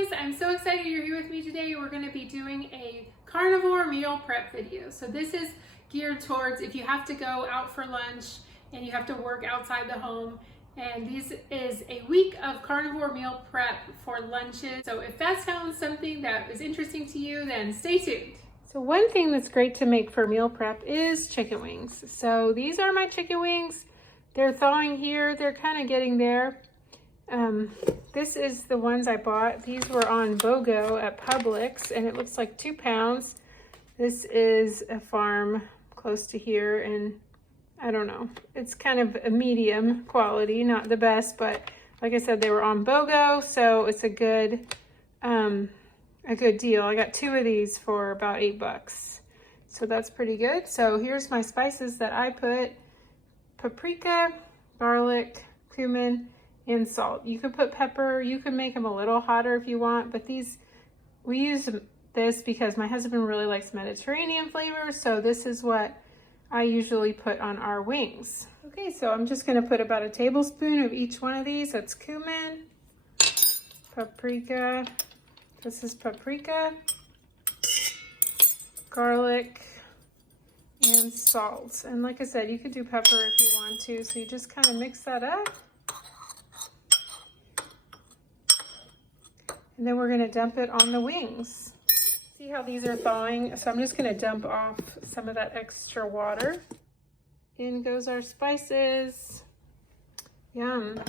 guys, I'm so excited you're here with me today. We're going to be doing a carnivore meal prep video. So this is geared towards if you have to go out for lunch and you have to work outside the home. And this is a week of carnivore meal prep for lunches. So if that sounds something that is interesting to you, then stay tuned. So one thing that's great to make for meal prep is chicken wings. So these are my chicken wings. They're thawing here. They're kind of getting there. This is the ones I bought. These were on BOGO at Publix, and it looks like 2 pounds. This is a farm close to here, and I don't know. It's kind of a medium quality, not the best, but like I said, they were on BOGO, so it's a good deal. I got 2 of these for about $8, so that's pretty good. So here's my spices that I put: paprika, garlic, cumin, and salt. You can put pepper. You can make them a little hotter if you want, but we use this because my husband really likes Mediterranean flavors, so this is what I usually put on our wings. Okay, so I'm just going to put about a tablespoon of each one of these. That's cumin, paprika. This is paprika, garlic, and salt. And like I said, you could do pepper if you want to, so you just kind of mix that up. And then we're going to dump it on the wings. See how these are thawing? So I'm just going to dump off some of that extra water. In goes our spices. Yum.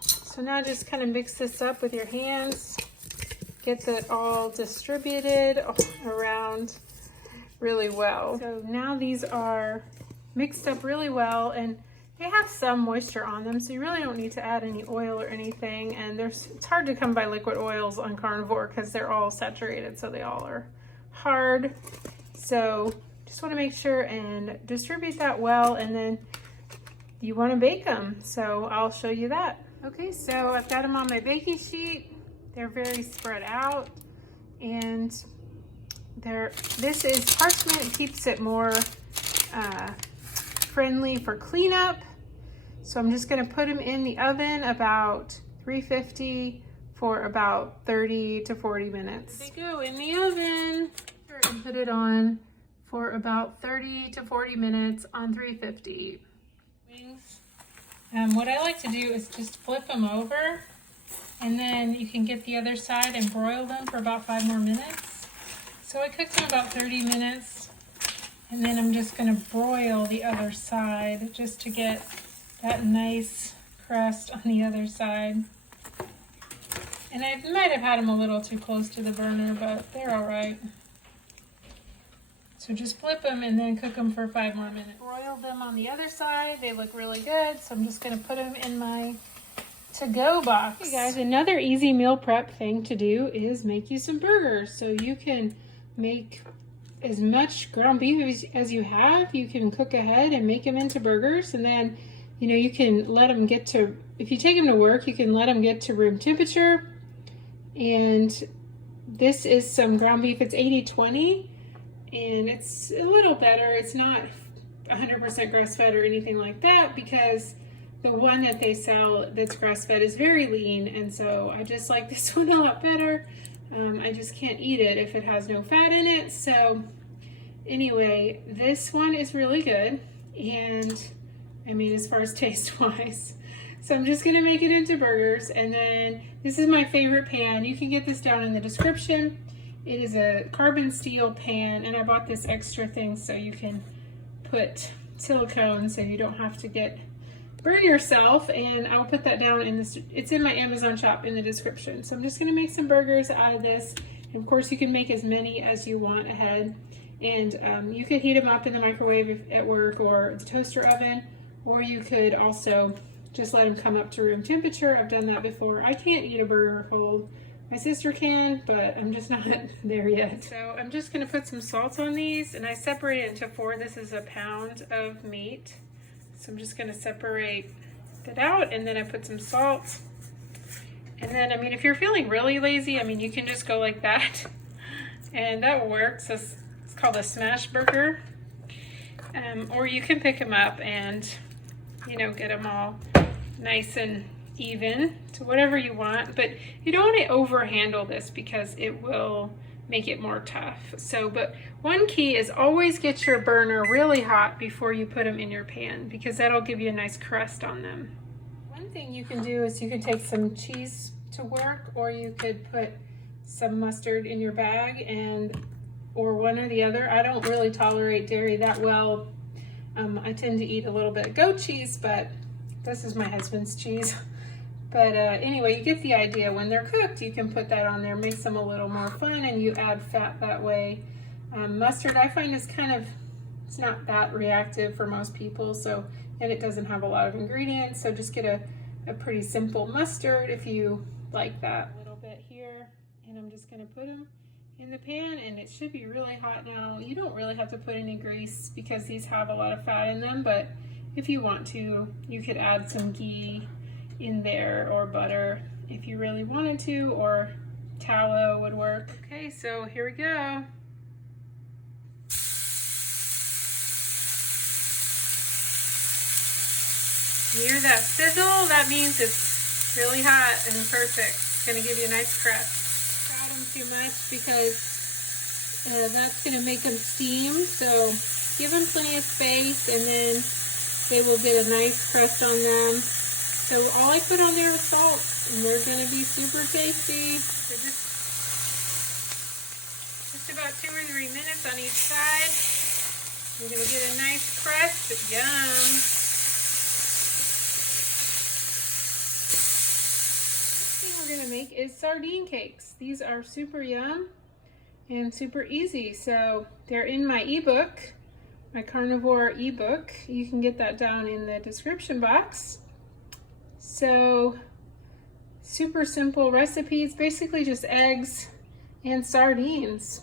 So now just kind of mix this up with your hands. Get that all distributed around really well. So now these are mixed up really well, and they have some moisture on them, so you really don't need to add any oil or anything. And it's hard to come by liquid oils on carnivore because they're all saturated, so they all are hard. So just want to make sure and distribute that well, and then you want to bake them. So I'll show you that. Okay, so I've got them on my baking sheet. They're very spread out, and this is parchment. It keeps it more friendly for cleanup. So I'm just going to put them in the oven about 350 for about 30 to 40 minutes. They go in the oven and put it on for about 30 to 40 minutes on 350. Wings. What I like to do is just flip them over, and then you can get the other side and broil them for about 5 more minutes. So I cooked them about 30 minutes. And then I'm just going to broil the other side just to get that nice crust on the other side. And I might have had them a little too close to the burner, but they're all right. So just flip them and then cook them for 5 more minutes. Broil them on the other side. They look really good. So I'm just going to put them in my to-go box. Hey guys, another easy meal prep thing to do is make you some burgers. So you can make as much ground beef as you have. You can cook ahead and make them into burgers, and then you can let them get to, if you take them to work, you can let them get to room temperature. And this is some ground beef. It's 80-20, and it's a little better. It's not 100% grass-fed or anything like that, because the one that they sell that's grass-fed is very lean, and so I just like this one a lot better. I just can't eat it if it has no fat in it. So anyway, this one is really good, and I mean, as far as taste wise. So I'm just gonna make it into burgers. And then this is my favorite pan. You can get this down in the description. It is a carbon steel pan, and I bought this extra thing so you can put silicone so you don't have to burn yourself, and I'll put that down it's in my Amazon shop in the description. So I'm just gonna make some burgers out of this. And of course you can make as many as you want ahead. And you could heat them up in the microwave at work or the toaster oven, or you could also just let them come up to room temperature. I've done that before. I can't eat a burger cold. My sister can, but I'm just not there yet. So I'm just gonna put some salt on these, and I separate it into 4. This is a pound of meat. So I'm just going to separate it out, and then I put some salt. And then, I mean, if you're feeling really lazy, I mean, you can just go like that, and that will work. So it's called a smash burger. Or you can pick them up and, get them all nice and even to whatever you want, but you don't want to overhandle this because it will make it more tough. So, but one key is always get your burner really hot before you put them in your pan, because that'll give you a nice crust on them. One thing you can do is you can take some cheese to work, or you could put some mustard in your bag, and or one or the other. I don't really tolerate dairy that well. I tend to eat a little bit of goat cheese, but this is my husband's cheese. But anyway, you get the idea. When they're cooked, you can put that on there, makes them a little more fun, and you add fat that way. Mustard, I find, is kind of, it's not that reactive for most people, so, and it doesn't have a lot of ingredients, so just get a pretty simple mustard if you like that. A little bit here, and I'm just gonna put them in the pan, and it should be really hot now. You don't really have to put any grease because these have a lot of fat in them, but if you want to, you could add some ghee in there, or butter if you really wanted to, or tallow would work. Okay, so here we go. You hear that sizzle? That means it's really hot and perfect. It's gonna give you a nice crust. Crowd them too much because that's gonna make them steam, so give them plenty of space, and then they will get a nice crust on them. So all I put on there was salt, and they're gonna be super tasty. So just about 2 or 3 minutes on each side. You're gonna get a nice crust. Yum. Next thing we're gonna make is sardine cakes. These are super yum and super easy. So they're in my ebook, my carnivore ebook. You can get that down in the description box. So super simple recipes, basically just eggs and sardines.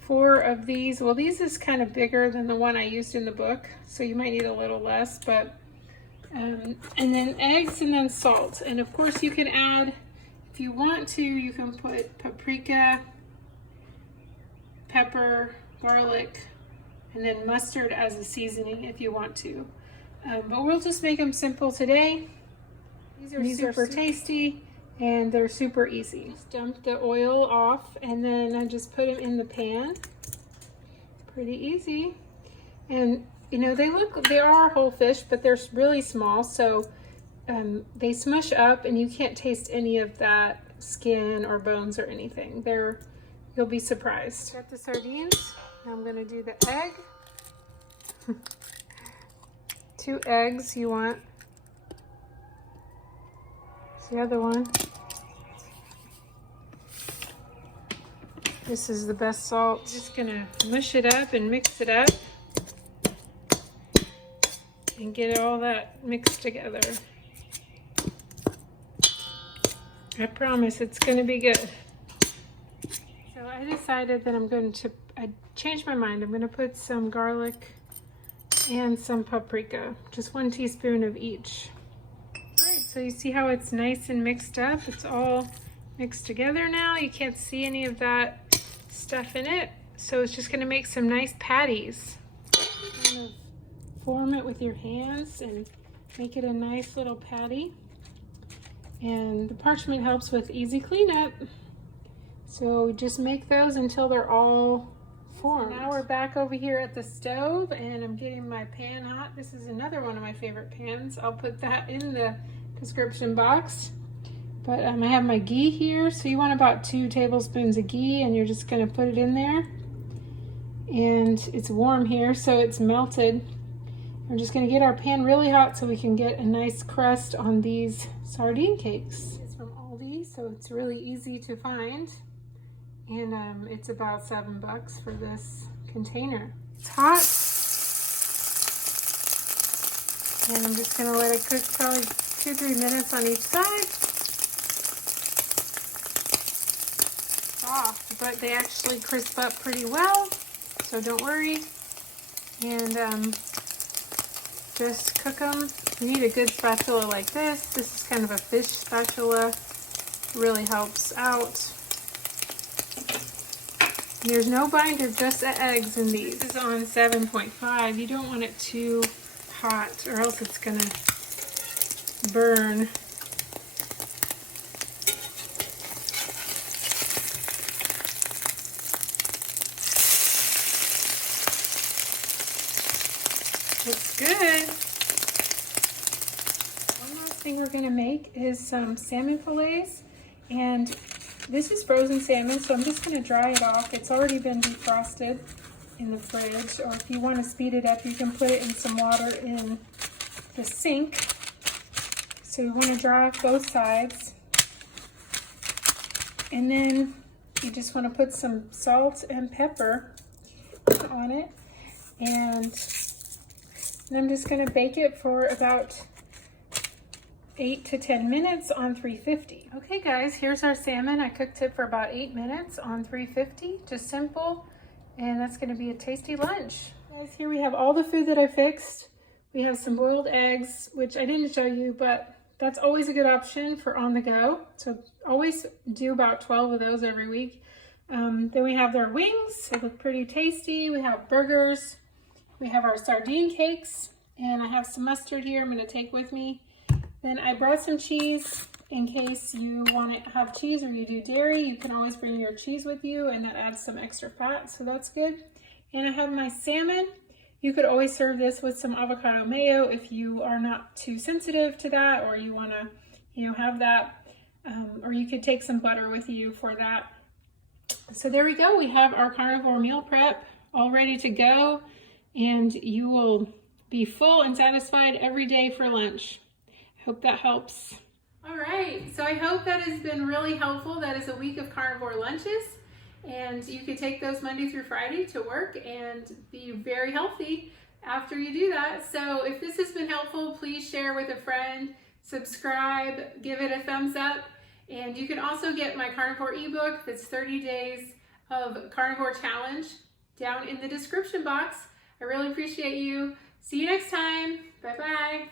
4 of these. Well, these is kind of bigger than the one I used in the book, so you might need a little less, but and then eggs, and then salt. And of course you can add, if you want to, you can put paprika, pepper, garlic, and then mustard as a seasoning if you want to. But we'll just make them simple today. These are super tasty, and they're super easy. Just dump the oil off, and then I just put them in the pan. Pretty easy. And you know, they are whole fish, but they're really small, so they smush up, and you can't taste any of that skin or bones or anything. You'll be surprised. Got the sardines. Now I'm gonna do the egg. 2 eggs you want. The other one. This is the best salt. Just gonna mush it up and mix it up and get all that mixed together. I promise it's gonna be good. So I decided that I changed my mind. I'm gonna put some garlic and some paprika, just 1 teaspoon of each. So you see how it's nice and mixed up? It's all mixed together now. You can't see any of that stuff in it. So it's just gonna make some nice patties. Kind of form it with your hands and make it a nice little patty. And the parchment helps with easy cleanup. So just make those until they're all formed. So now we're back over here at the stove, and I'm getting my pan hot. This is another one of my favorite pans. I'll put that in the description box. But I have my ghee here, so you want about 2 tablespoons of ghee, and you're just going to put it in there. And it's warm here, so it's melted. We're just going to get our pan really hot so we can get a nice crust on these sardine cakes. It's from Aldi, so it's really easy to find, and it's about $7 for this container. It's hot, and I'm just going to let it cook probably 2-3 minutes on each side. Soft, but they actually crisp up pretty well, so don't worry. And just cook them. You need a good spatula like this. This is kind of a fish spatula. Really helps out. And there's no binder, just the eggs in these. This is on 7.5. You don't want it too hot, or else it's gonna burn. good. One last thing we're gonna make is some salmon fillets, and this is frozen salmon, so I'm just gonna dry it off. It's already been defrosted in the fridge, or if you want to speed it up, you can put it in some water in the sink. So you want to dry off both sides, and then you just want to put some salt and pepper on it, and I'm just going to bake it for about 8 to 10 minutes on 350. Okay guys, here's our salmon. I cooked it for about 8 minutes on 350, just simple, and that's going to be a tasty lunch. Guys, here we have all the food that I fixed. We have some boiled eggs, which I didn't show you, but that's always a good option for on the go. So always do about 12 of those every week. Then we have their wings. They look pretty tasty. We have burgers. We have our sardine cakes, and I have some mustard here I'm going to take with me. Then I brought some cheese in case you want to have cheese or you do dairy. You can always bring your cheese with you, and that adds some extra fat, so that's good. And I have my salmon. You could always serve this with some avocado mayo if you are not too sensitive to that, or you want to, have that. Or you could take some butter with you for that. So there we go. We have our carnivore meal prep all ready to go, and you will be full and satisfied every day for lunch. Hope that helps. All right, so I hope that has been really helpful. That is a week of carnivore lunches, and you can take those Monday through Friday to work and be very healthy after you do that. So if this has been helpful, please share with a friend, subscribe, give it a thumbs up, and you can also get my carnivore ebook that's 30 days of carnivore challenge down in the description box. I really appreciate you. See you next time. Bye-bye.